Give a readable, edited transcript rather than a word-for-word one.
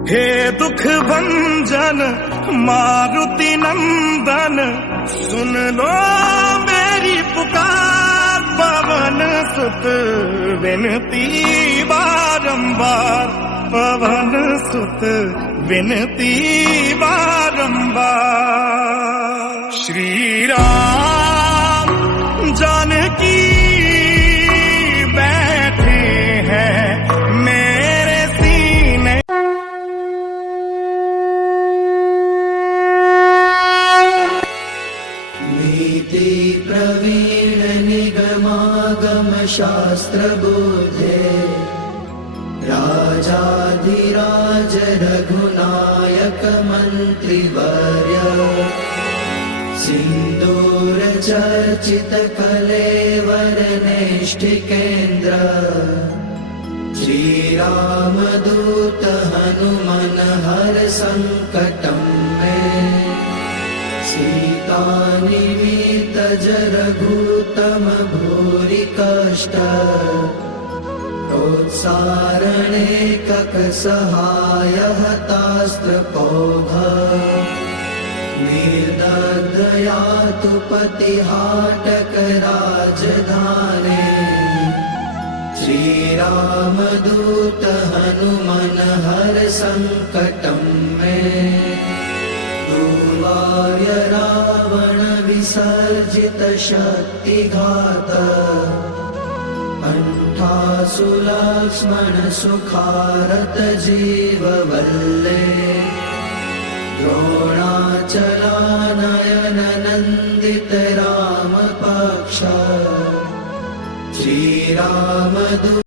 हे दुख भंजन मारुति नंदन, सुन लो मेरी पुकार। पवन सुत विनती बारंबार, पवन सुत विनती बारंबार। श्री राम जानकी बैठे हैं मेरे सीने। नीति प्रवीण निगमागम शास्त्र बोधे, राजाधिराज रघुनायक मंत्रिवर्य। सिंदूर चर्चित कलेवर नेष्टिकेन्द्र, श्री राम दूत हनुमन हर संकटं मे। सीता निमित्त रघुतम भूरि कष्ट, प्रोत्सारणे कक सहाय हतास्त्र पौघ। निर्दयया तु पतिहाटक राजधाने, श्री राम दूत हनुमन हर संकटं मे। दुर्वार्य रावण विसर्जित शक्तिघात, कंठासु लक्ष्मण सुखारत जीव वल्ले। द्रोणाचलानयन नंदित राम पक्ष, श्री राम